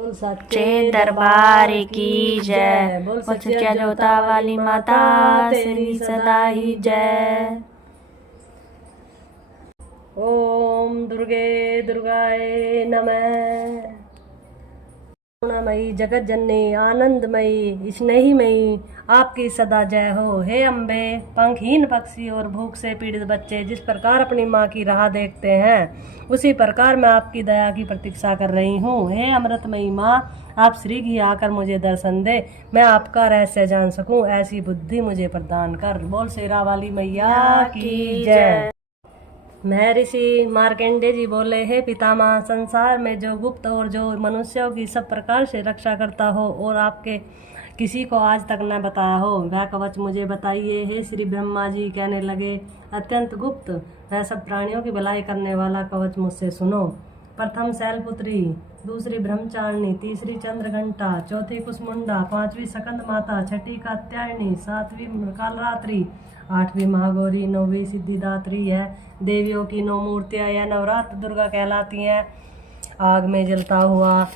सच्चे दरबार की जय। बोल सच्चा जोता वाली माता तेरी सदा ही जय। ओम दुर्गे दुर्गाए नमः। करुणामयी जगत जननी आनंदमयी स्नेहीमयी आपकी सदा जय हो। हे अम्बे, पंखहीन पक्षी और भूख से पीड़ित बच्चे जिस प्रकार अपनी माँ की राह देखते हैं, उसी प्रकार मैं आपकी दया की प्रतीक्षा कर रही हूँ। हे अमृतमयी माँ, आप श्री घी आकर मुझे दर्शन दे, मैं आपका रहस्य जान सकूं, ऐसी बुद्धि मुझे प्रदान कर। बोल शेरा वाली मैया की जय। महर्षि मार्कंडेय जी बोले, हे पितामह, संसार में जो गुप्त और जो मनुष्यों की सब प्रकार से रक्षा करता हो और आपके किसी को आज तक न बताया हो, वह कवच मुझे बताइए। हे श्री ब्रह्मा जी कहने लगे, अत्यंत गुप्त वह सब प्राणियों की भलाई करने वाला कवच मुझसे सुनो। प्रथम शैलपुत्री, दूसरी ब्रह्मचारिणी, तीसरी चंद्रघंटा, चौथी कुसमुंडा, पांचवी सकंद माता, छठी कात्यायनी, सातवीं कालरात्रि, आठवीं महागौरी, नौवीं सिद्धिदात्री है। देवियों की 9 मूर्तियां यह नवरात्र दुर्गा कहलाती हैं। आग में जलता हुआ,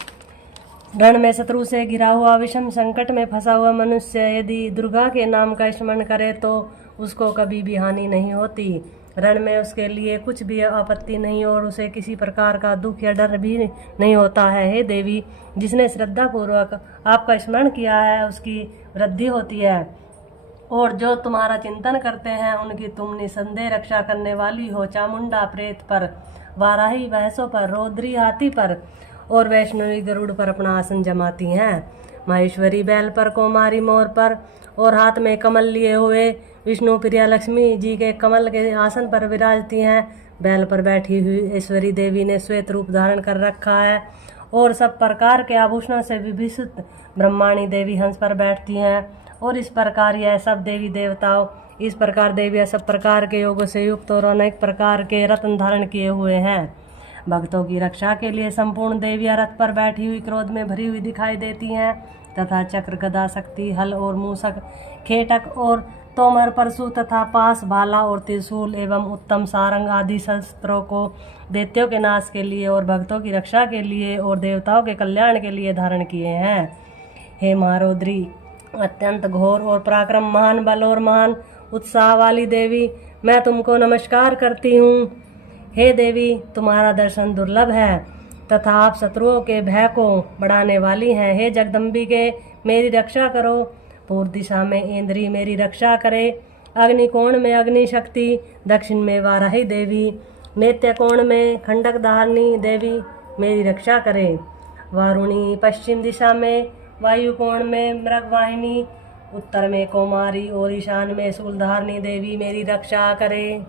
रण में शत्रु से घिरा हुआ, विषम संकट में फंसा हुआ मनुष्य यदि दुर्गा के नाम का स्मरण करे तो उसको कभी भी हानि नहीं होती। रण में उसके लिए कुछ भी आपत्ति नहीं और उसे किसी प्रकार का दुख या डर भी नहीं होता है। हे देवी, जिसने श्रद्धा पूर्वक आपका स्मरण किया है उसकी वृद्धि होती है और जो तुम्हारा चिंतन करते हैं उनकी तुम निसंदेह रक्षा करने वाली हो। चामुंडा प्रेत पर, वाराही भैंसों पर, रौद्री हाथी पर और वैष्णवी गरुड़ पर अपना आसन जमाती हैं। माहेश्वरी बैल पर, कुमारी मोर पर और हाथ में कमल लिए हुए विष्णु प्रिया लक्ष्मी जी के कमल के आसन पर विराजती हैं। बैल पर बैठी हुई ऐश्वरी देवी ने श्वेत रूप धारण कर रखा है और सब प्रकार के आभूषणों से विभूषित ब्रह्माणी देवी हंस पर बैठती हैं। और इस प्रकार यह सब देवी देवताओं, इस प्रकार देवियाँ सब प्रकार के योगों से युक्त और अनेक प्रकार के रत्न धारण किए हुए हैं। भक्तों की रक्षा के लिए संपूर्ण देवियाँ रथ पर बैठी हुई क्रोध में भरी हुई दिखाई देती हैं तथा चक्र, गदा, शक्ति, हल और मूसक, खेटक और तोमर, परशु तथा पास, भाला और त्रिशूल एवं उत्तम सारंग आदि शस्त्रों को दैत्यों के नाश के लिए और भक्तों की रक्षा के लिए और देवताओं के कल्याण के लिए धारण किए हैं। हे महारौद्री, अत्यंत घोर और पराक्रम, महान बल और महान उत्साह वाली देवी, मैं तुमको नमस्कार करती हूँ। हे देवी, तुम्हारा दर्शन दुर्लभ है तथा आप शत्रुओं के भय को बढ़ाने वाली हैं। हे जगदम्बिके, मेरी रक्षा करो। पूर्व दिशा में इंद्री मेरी रक्षा करे, अग्निकोण में अग्नि शक्ति, दक्षिण में वाराही देवी, नेत्य कोण में खंडक धारणी देवी मेरी रक्षा करे। वारुणी, पश्चिम दिशा में वायु कोण में मृगवाहिनी, उत्तर में कौमारी और ईशान में शूलधारणी देवी मेरी रक्षा करे।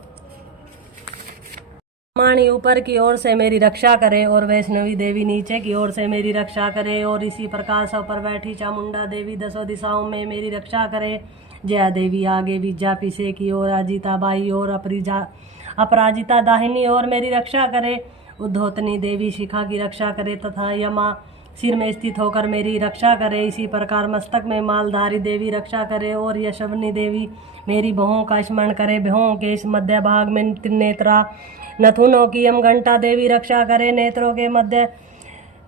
माणी ऊपर की ओर से मेरी रक्षा करे और वैष्णवी देवी नीचे की ओर से मेरी रक्षा करे और इसी प्रकार सब पर बैठी चामुंडा देवी दसों दिशाओं में मेरी रक्षा करे। जया देवी आगे, विज्जा पीछे की ओर, अजिता बाई और अपराजिता दाहिनी ओर मेरी रक्षा करे। उद्धोतनी देवी शिखा की रक्षा करे तथा यमा सिर में स्थित होकर मेरी रक्षा करे। इसी प्रकार मस्तक में मालधारी देवी रक्षा करे और यशवनी देवी मेरी भौहों का स्मरण करे। भौहों के इस मध्य भाग में त्रिनेत्रा नथुनों की यमघंटा देवी रक्षा करे। नेत्रों के मध्य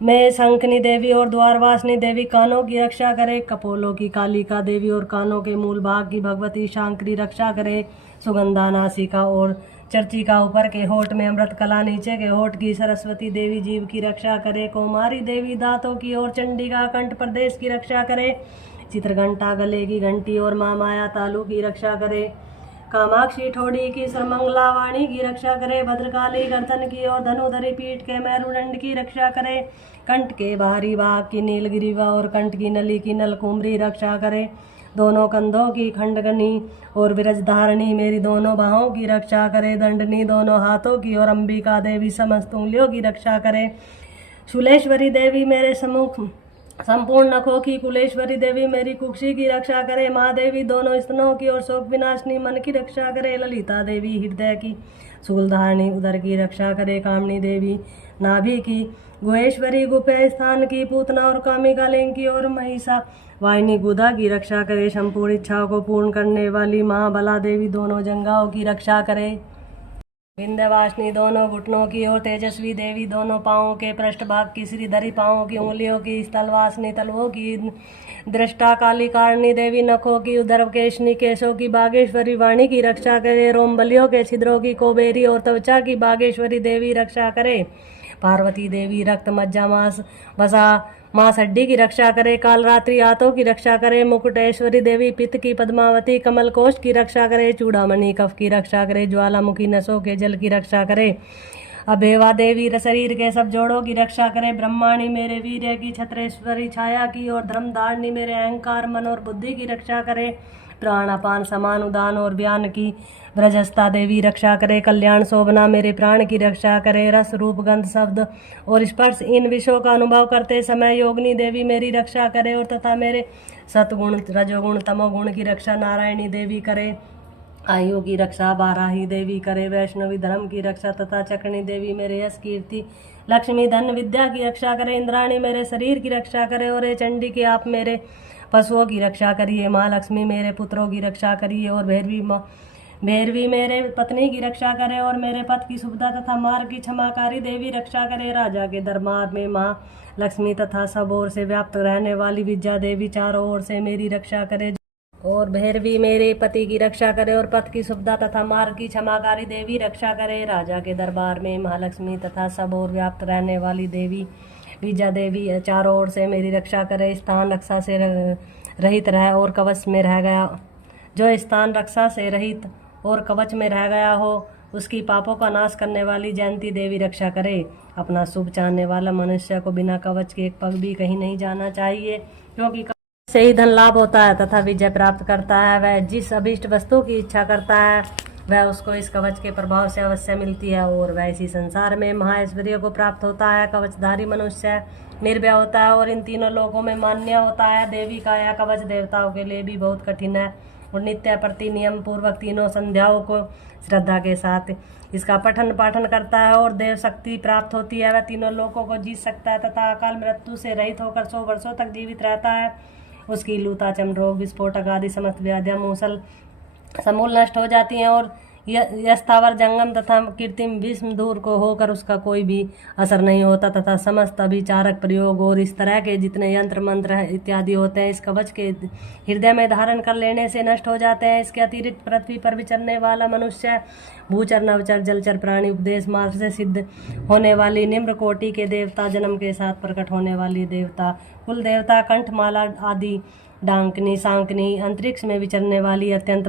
में शंखनी देवी और द्वारवासिनी देवी कानों की रक्षा करे। कपोलों की कालिका देवी और कानों के मूल भाग की भगवती शांकरी रक्षा करे। सुगंधा नासिका और चर्चिका ऊपर के होठ में अमृत कला, नीचे के होठ की सरस्वती देवी जीव की रक्षा करे। कौमारी देवी दांतों की और चंडिका कंठ प्रदेश की रक्षा करे। चित्रघंटा गले की घंटी और माया तालु की रक्षा करे। कामाक्षी ठोड़ी की सर्वमंगला वाणी की रक्षा करे। भद्रकाली गर्दन की और धनुधरी पीठ के मेरुदंड की रक्षा करे। कंठ के बाहरी भाग की नीलगिरीवा और कंठ की नली की नलकुमरी रक्षा करे। दोनों कंधों की खंडगनी और विरजधारणी मेरी दोनों बाहों की रक्षा करे। दंडनी दोनों हाथों की और अंबिका देवी समस्त उंगलियों की रक्षा करे। शूलेश्वरी देवी मेरे सम्मुख संपूर्ण नखों की, कुलेश्वरी देवी मेरी कुक्षी की रक्षा करे। महादेवी दोनों स्तनों की और शोक विनाशनी मन की रक्षा करे। ललिता देवी हृदय की, शूलधारणी उदर की रक्षा करे। कामनी देवी नाभि की, गुहेश्वरी गुप्य स्थान की, पूतना और कामिका लिंग की और महिषा वाहिनी गुदा की रक्षा करे। संपूर्ण इच्छाओं को पूर्ण करने वाली महाबला देवी दोनों जंगाओं की रक्षा करे। विंध्यवासिनी दोनों घुटनों की और तेजस्वी देवी दोनों पांवों के पृष्ठभाग की श्रीधरी पांवों की उंगलियों की स्थलवासिनी तलवों की दृष्टा काली कारणी देवी नखों की उदर केशनी केशों की बागेश्वरी वाणी की रक्षा करे। रोम बलियों के छिद्रों की कोबेरी और त्वचा की बागेश्वरी देवी रक्षा करे। पार्वती देवी रक्त मज्जा मांस वसा मांस हड्डी की रक्षा करे। काल रात्रि आतों की रक्षा करे। मुकुटेश्वरी देवी पित्त की पद्मावती कमल कोष की रक्षा करे। चूड़ामणि कफ की रक्षा करे। ज्वालामुखी नसों के जल की रक्षा करे। अभेवा देवी शरीर के सब जोड़ों की रक्षा करे। ब्रह्माणी मेरे वीर्य की छत्रेश्वरी छाया की और धर्मधारणी मेरे अहंकार मन और बुद्धि की रक्षा करे। प्राण अपान समान उदान और व्यान की ब्रजस्ता देवी रक्षा करे। कल्याण शोभना मेरे प्राण की रक्षा करे। रस रूप गंध शब्द और स्पर्श इन विषयों का अनुभव करते समय योगिनी देवी मेरी रक्षा करे। और तथा मेरे सतगुण रजोगुण तमोगुण की रक्षा नारायणी देवी करे। आयु की रक्षा बाराही देवी करे। वैष्णवी धर्म की रक्षा तथा चक्रणी देवी मेरे यश कीर्ति लक्ष्मी धन विद्या की रक्षा करे। इंद्राणी मेरे शरीर की रक्षा करे। और ये चंडी की आप मेरे पशुओं की रक्षा करिए। माँ लक्ष्मी मेरे पुत्रों की रक्षा करिए। और भैरवी मेरे पत्नी की रक्षा करे। और मेरे पथ की सुविधा तथा मार्ग की क्षमाकारी देवी रक्षा करे। राजा के दरबार में माँ लक्ष्मी तथा सब ओर से व्याप्त रहने वाली विद्या देवी चारों ओर से मेरी रक्षा करे। और भैरवी मेरे पति की रक्षा करे। और पथ की सुविधा तथा मार्ग की क्षमाकारी देवी रक्षा करे। राजा के दरबार में महालक्ष्मी तथा सब ओर व्याप्त रहने वाली देवी विजया देवी चारों ओर से मेरी रक्षा करे। स्थान रक्षा से रहित रह और कवच में रह गया जो स्थान रक्षा से रहित और कवच में रह गया हो उसकी पापों का नाश करने वाली जयंती देवी रक्षा करे। अपना शुभ चाहने वाला मनुष्य को बिना कवच के एक पग भी कहीं नहीं जाना चाहिए, क्योंकि से ही धन लाभ होता है तथा विजय प्राप्त करता है। वह जिस अभीष्ट वस्तु की इच्छा करता है वह उसको इस कवच के प्रभाव से अवश्य मिलती है। और वह इसी संसार में महाऐश्वर्य को प्राप्त होता है। कवचधारी मनुष्य निर्भय होता है और इन तीनों लोकों में मान्य होता है। देवी का यह कवच देवताओं के लिए भी बहुत कठिन है और नित्य प्रति नियम पूर्वक तीनों संध्याओं को श्रद्धा के साथ इसका पठन पाठन करता है और देव शक्ति प्राप्त होती है। वह तीनों लोकों को जीत सकता है तथा अकाल मृत्यु से रहित होकर 100 वर्षों तक जीवित रहता है। उसकी लूता चम रोग विस्फोटक आदि समस्त व्याधियां मूसल समूल नष्ट हो जाती हैं और यस्थावर जंगम तथा कृत्रिम विषम दूर को होकर उसका कोई भी असर नहीं होता तथा समस्त अभिचारक प्रयोग और इस तरह के जितने यंत्र मंत्र इत्यादि होते हैं इस कवच के हृदय में धारण कर लेने से नष्ट हो जाते हैं। इसके अतिरिक्त पृथ्वी पर विचरने वाला मनुष्य भूचर नवचर जलचर प्राणी उपदेश मार्ग से सिद्ध होने वाली निम्न कोटि के देवता जन्म के साथ प्रकट होने वाली देवता कुल देवता कंठमाला आदि डांकनी सांकनी अंतरिक्ष में विचरने वाली अत्यंत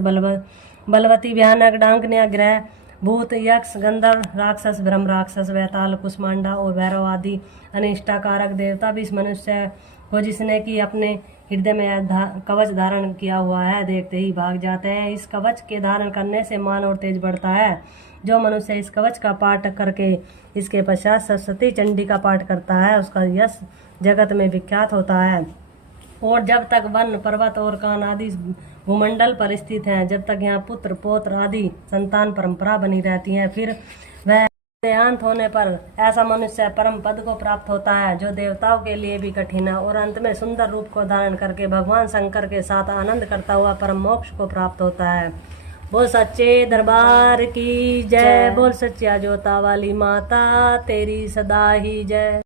बलवती भयानक डांकन्या ग्रह भूत यक्ष गंधर्व राक्षस ब्रह्म राक्षस वैताल कुष्मांडा और भैरव आदि अनिष्टाकारक देवता भी इस मनुष्य को जिसने कि अपने हृदय में कवच धारण किया हुआ है देखते ही भाग जाते हैं। इस कवच के धारण करने से मान और तेज बढ़ता है। जो मनुष्य इस कवच का पाठ करके इसके पश्चात सरस्वती चंडी का पाठ करता है उसका यश जगत में विख्यात होता है। और जब तक वन पर्वत और कान आदि भूमंडल पर स्थित हैं, जब तक यहाँ पुत्र पौत्र आदि संतान परंपरा बनी रहती है, फिर वह देहांत होने पर ऐसा मनुष्य परम पद को प्राप्त होता है जो देवताओं के लिए भी कठिन है और अंत में सुंदर रूप को धारण करके भगवान शंकर के साथ आनंद करता हुआ परम मोक्ष को प्राप्त होता है। बोल सच्चे दरबार की जय। बोल सच्चा जोता वाली माता तेरी सदा ही जय।